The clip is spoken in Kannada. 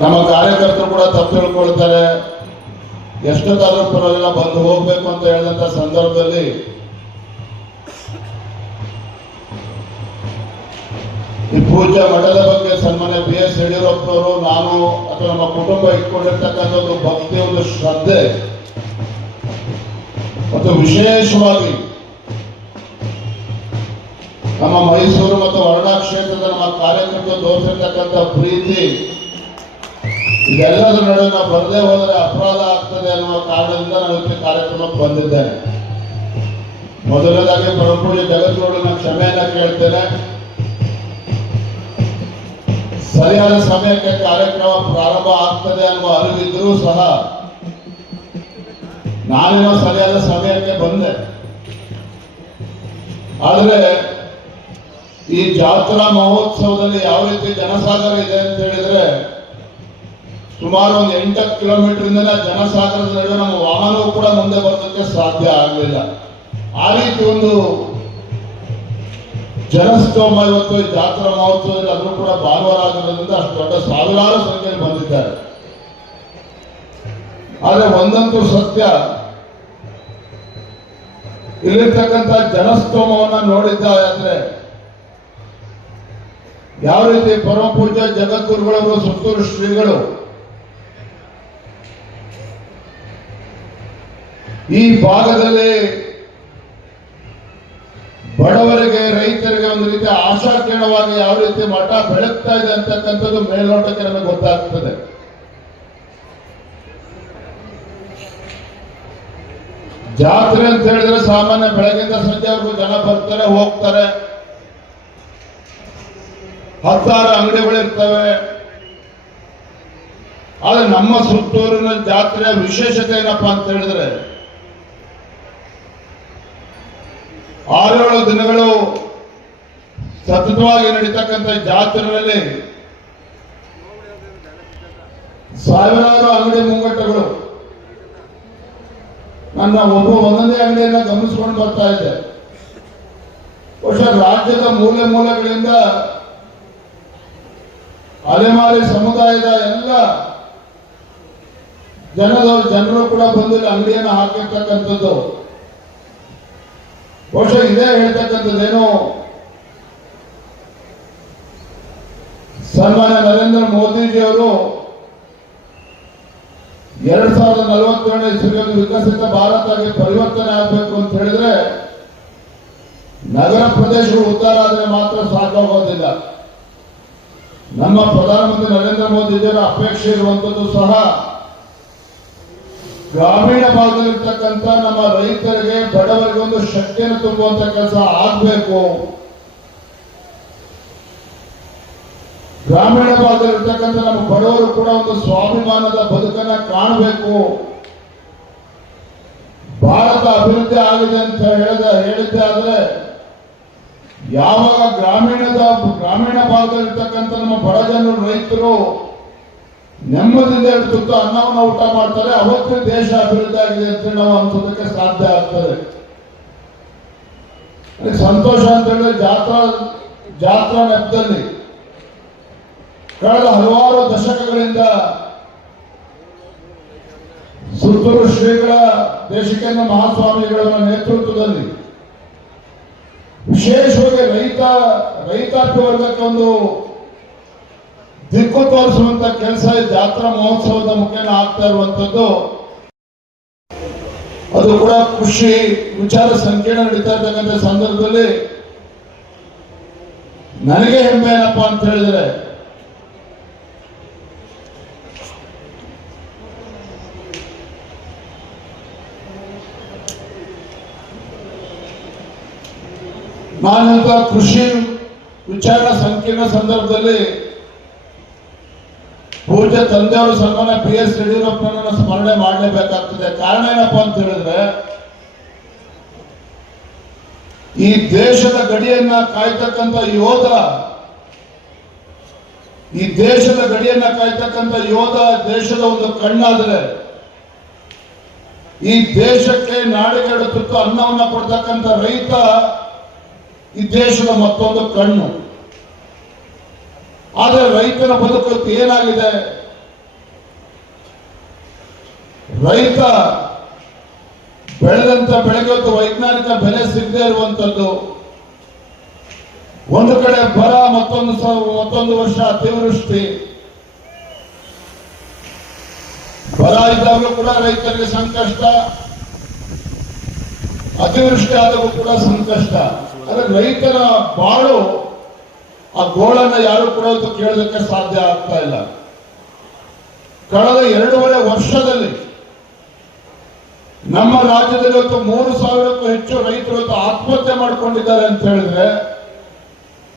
ನಮ್ಮ ಕಾರ್ಯಕರ್ತರು ಕೂಡ ತಪ್ಪು ತಿಳ್ಕೊಳ್ತಾರೆ. ಎಷ್ಟೊತ್ತಾದ್ರೂ ಪರವಾಗಿಲ್ಲ, ಬಂದು ಹೋಗ್ಬೇಕು ಅಂತ ಹೇಳಿದಂತ ಸಂದರ್ಭದಲ್ಲಿ ಈ ಪೂಜಾ ಮಠದ ಬಗ್ಗೆ ಸನ್ಮಾನ್ಯ ಬಿ ಎಸ್ ಯಡಿಯೂರಪ್ಪನವರು, ನಾನು ಅಥವಾ ನಮ್ಮ ಕುಟುಂಬ ಇಟ್ಕೊಂಡಿರ್ತಕ್ಕಂಥ ಒಂದು ಭಕ್ತಿ ಒಂದು ಶ್ರದ್ಧೆ. ಮತ್ತು ವಿಶೇಷವಾಗಿ ನಮ್ಮ ಮೈಸೂರು ಮತ್ತು ವರ್ಣಾ ಕ್ಷೇತ್ರದ ನಮ್ಮ ಕಾರ್ಯಕರ್ತರು ತೋರಿಸಿರ್ತಕ್ಕಂಥ ಪ್ರೀತಿ ಇದೆಲ್ಲದರ ನಡುವೆ ನಾವು ಬರದೇ ಹೋದರೆ ಅಪರಾಧ ಆಗ್ತದೆ ಅನ್ನುವ ಕಾರಣದಿಂದ ನಾವು ಈ ಕಾರ್ಯಕ್ರಮಕ್ಕೆ ಬಂದಿದ್ದೇನೆ. ಮೊದಲನೇದಾಗಿ ಪರಮಪೂಜೆ ಜಗದ್ಗುರು ನಾನು ಕ್ಷಮೆಯನ್ನ ಕೇಳ್ತೇನೆ. ಸರಿಯಾದ ಸಮಯಕ್ಕೆ ಕಾರ್ಯಕ್ರಮ ಪ್ರಾರಂಭ ಆಗ್ತದೆ ಅನ್ನುವ ಅರಿವಿದ್ರೂ ಸಹ ನಾನೇನೋ ಸರಿಯಾದ ಸಮಯಕ್ಕೆ ಬಂದೆ. ಆದರೆ ಈ ಜಾತ್ರಾ ಮಹೋತ್ಸವದಲ್ಲಿ ಯಾವ ರೀತಿ ಜನಸಾಗರ ಇದೆ ಅಂತ ಹೇಳಿದ್ರೆ ಸುಮಾರು ಒಂದು ಎಂಟತ್ತು ಕಿಲೋಮೀಟರ್ ಇಂದ ಜನಸಾಗರದ ನಡುವೆ ನಮ್ಮ ವಾಹನವೂ ಕೂಡ ಮುಂದೆ ಬರೋದಕ್ಕೆ ಸಾಧ್ಯ ಆಗಲಿಲ್ಲ. ಆ ರೀತಿ ಒಂದು ಜನಸ್ತೋಮ ಇವತ್ತು ಜಾತ್ರಾ ಮಹೋತ್ಸವದಲ್ಲಿ ಅದನ್ನು ಕೂಡ ಭಾನುವಾರ ಆಗಿರೋದ್ರಿಂದ ಅಷ್ಟು ದೊಡ್ಡ ಸಾವಿರಾರು ಸಂಖ್ಯೆಯಲ್ಲಿ ಬಂದಿದ್ದಾರೆ. ಆದ್ರೆ ಒಂದಂತೂ ಸತ್ಯ, ಇಲ್ಲಿರ್ತಕ್ಕಂಥ ಜನಸ್ತೋಮವನ್ನ ನೋಡಿದ್ದಾದ್ರೆ ಯಾವ ರೀತಿ ಪರಮ ಪೂಜ್ಯ ಜಗದ್ಗುರುಗಳವರು ಸುತ್ತೂರು ಶ್ರೀಗಳು ಈ ಭಾಗದಲ್ಲಿ ಬಡವರಿಗೆ, ರೈತರಿಗೆ ಒಂದು ರೀತಿ ಆಶಾಕಿರಣವಾಗಿ ಯಾವ ರೀತಿ ಮಠ ಬೆಳಗ್ತಾ ಇದೆ ಅಂತಕ್ಕಂಥದ್ದು ಮೇಲ್ನೋಟಕ್ಕೆ ನಮಗೆ ಗೊತ್ತಾಗ್ತದೆ. ಜಾತ್ರೆ ಅಂತ ಹೇಳಿದ್ರೆ ಸಾಮಾನ್ಯ ಬೆಳಗಿಂದ ಸಂಜೆವರೆಗೂ ಜನ ಬರ್ತಾರೆ, ಹೋಗ್ತಾರೆ. ಹತ್ತಾರು ಅಂಗಡಿಗಳಿರ್ತವೆ. ಆದ್ರೆ ನಮ್ಮ ಸುತ್ತೂರಿನ ಜಾತ್ರೆಯ ವಿಶೇಷತೆ ಏನಪ್ಪಾ ಅಂತ ಹೇಳಿದ್ರೆ ಆರೇಳು ದಿನಗಳು ಸತತವಾಗಿ ನಡೀತಕ್ಕಂಥ ಜಾತ್ರೆಯಲ್ಲಿ ಸಾವಿರಾರು ಅಂಗಡಿ ಮುಂಗಟ್ಟುಗಳು. ನನ್ನ ಒಬ್ಬ ಒಂದೊಂದೇ ಅಂಗಡಿಯನ್ನ ಗಮನಿಸ್ಕೊಂಡು ಬರ್ತಾ ಇದ್ದೆ. ಬಹುಶಃ ರಾಜ್ಯದ ಮೂಲೆ ಮೂಲೆಗಳಿಂದ ಅಲೆಮಾರಿ ಸಮುದಾಯದ ಎಲ್ಲ ಜನರು ಜನರು ಕೂಡ ಬಂದು ಇಲ್ಲಿ ಅಂಗಡಿಯನ್ನು ಹಾಕಿರ್ತಕ್ಕಂಥದ್ದು. ಬಹುಶಃ ಇದೇ ಹೇಳ್ತಕ್ಕಂಥದ್ದೇನು ಸನ್ಮಾನ್ಯ ನರೇಂದ್ರ ಮೋದಿಜಿಯವರು ಎರಡ್ ಸಾವಿರದ ನಲವತ್ತೇಳನೇ ಇಸ್ವಿಯಲ್ಲಿ ವಿಕಸಿತ ಭಾರತ ಆಗಿ ಪರಿವರ್ತನೆ ಆಗಬೇಕು ಅಂತ ಹೇಳಿದ್ರೆ ನಗರ ಪ್ರದೇಶಗಳು ಉದ್ಧಾರ ಆದರೆ ಮಾತ್ರ ಸಾಕಾಗೋದಿಲ್ಲ. ನಮ್ಮ ಪ್ರಧಾನಮಂತ್ರಿ ನರೇಂದ್ರ ಮೋದಿಜಿಯವರ ಅಪೇಕ್ಷೆ ಇರುವಂತದ್ದು ಸಹ ಗ್ರಾಮೀಣ ಭಾಗದಲ್ಲಿರ್ತಕ್ಕಂಥ ನಮ್ಮ ರೈತರಿಗೆ ಒಂದು ಶಕ್ತಿಯನ್ನು ತುಂಬುವಂತ ಕೆಲಸ ಆಗ್ಬೇಕು. ಗ್ರಾಮೀಣ ಭಾಗದಲ್ಲಿರ್ತಕ್ಕಂಥ ನಮ್ಮ ಬಡವರು ಕೂಡ ಒಂದು ಸ್ವಾಭಿಮಾನದ ಬದುಕನ್ನ ಕಾಣಬೇಕು. ಭಾರತ ಅಭಿವೃದ್ಧಿ ಆಗಿದೆ ಅಂತ ಹೇಳಿದ ಹೇಳಿದ್ದೆ ಆದ್ರೆ ಯಾವಾಗ ಗ್ರಾಮೀಣದ ಗ್ರಾಮೀಣ ಭಾಗದಲ್ಲಿರ್ತಕ್ಕಂಥ ನಮ್ಮ ಬಡ ಜನರು, ರೈತರು ನೆಮ್ಮದಿಯಿಂದ ತುತ್ತು ಅನ್ನವನ್ನು ಊಟ ಮಾಡ್ತಾರೆ, ಅವತ್ತು ದೇಶ ಅಭಿವೃದ್ಧಿ ಆಗಿದೆ ಅಂತ ನಾವು ಅನ್ಸೋದಕ್ಕೆ ಸಾಧ್ಯ ಆಗ್ತದೆ. ಸಂತೋಷ ಅಂತ ಹೇಳಿದ್ರೆ ಜಾತ್ರಾ ಜಾತ್ರಾ ನೆಪದಲ್ಲಿ ಕಳೆದ ಹಲವಾರು ದಶಕಗಳಿಂದ ಸುತ್ತೂರು ಶ್ರೀಗಳ ದೇಶಿಕೇಂದ್ರ ಮಹಾಸ್ವಾಮಿಗಳ ನೇತೃತ್ವದಲ್ಲಿ ವಿಶೇಷವಾಗಿ ರೈತ, ರೈತಾಪಿ ವರ್ಗಕ್ಕೆ ಒಂದು ದಿಕ್ಕು ತೋರಿಸುವಂತ ಕೆಲಸ ಜಾತ್ರಾ ಮಹೋತ್ಸವದ ಮುಖೇನ ಆಗ್ತಾ ಇರುವಂತದ್ದು. ಅದು ಕೂಡ ಕೃಷಿ ವಿಚಾರ ಸಂಕೀರ್ಣ ನಡೀತಾ ಇರ್ತಕ್ಕಂಥ ಸಂದರ್ಭದಲ್ಲಿ ನನಗೆ ಹೆಮ್ಮೆ ಏನಪ್ಪ ಅಂತ ಹೇಳಿದ್ರೆ ನಾನಂತ ಕೃಷಿ ವಿಚಾರ ಸಂಕೀರ್ಣ ಸಂದರ್ಭದಲ್ಲಿ ಪೂಜ್ಯ ತಂದೆಯವರು ಸನ್ಮಾನ ಬಿ ಎಸ್ ಸ್ಮರಣೆ ಮಾಡಲೇಬೇಕಾಗ್ತದೆ. ಕಾರಣ ಏನಪ್ಪಾ ಅಂತ ಹೇಳಿದ್ರೆ, ಈ ದೇಶದ ಗಡಿಯನ್ನ ಕಾಯ್ತಕ್ಕಂಥ ಯೋಧ, ಈ ದೇಶದ ಗಡಿಯನ್ನ ಕಾಯ್ತಕ್ಕಂಥ ಯೋಧ ದೇಶದ ಒಂದು ಕಣ್ಣಾದರೆ, ಈ ದೇಶಕ್ಕೆ ನಾಡಿಗೆಡ ತುತ್ತು ಅನ್ನವನ್ನ ಕೊಡ್ತಕ್ಕಂಥ ರೈತ ಈ ದೇಶದ ಮತ್ತೊಂದು ಕಣ್ಣು. ಆದರೆ ರೈತನ ಬದುಕು ಏನಾಗಿದೆ? ರೈತ ಬೆಳೆದಂತ ಬೆಳೆಗೆ ಇವತ್ತು ವೈಜ್ಞಾನಿಕ ಬೆಲೆ ಸಿಗದೆ ಇರುವಂತದ್ದು. ಒಂದು ಕಡೆ ಬರ, ಮತ್ತೊಂದು ಮತ್ತೊಂದು ವರ್ಷ ಅತಿವೃಷ್ಟಿ. ಬರ ಇದ್ದಾಗಲೂ ಕೂಡ ರೈತರಿಗೆ ಸಂಕಷ್ಟ. ಅತಿವೃಷ್ಟಿ ಆದಾಗೂ ಕೂಡ ಸಂಕಷ್ಟ. ಆದರೆ ರೈತರ ಬಾಳು ಆ ಗೋಳನ್ನ ಯಾರು ಕೂಡ ಕೇಳೋದಕ್ಕೆ ಸಾಧ್ಯ ಆಗ್ತಾ ಇಲ್ಲ. ಕಳೆದ ಎರಡೂವರೆ ವರ್ಷದಲ್ಲಿ ನಮ್ಮ ರಾಜ್ಯದಲ್ಲಿ ಇವತ್ತು ಮೂರು ಸಾವಿರಕ್ಕೂ ಹೆಚ್ಚು ರೈತರು ಇವತ್ತು ಆತ್ಮಹತ್ಯೆ ಮಾಡ್ಕೊಂಡಿದ್ದಾರೆ ಅಂತ ಹೇಳಿದ್ರೆ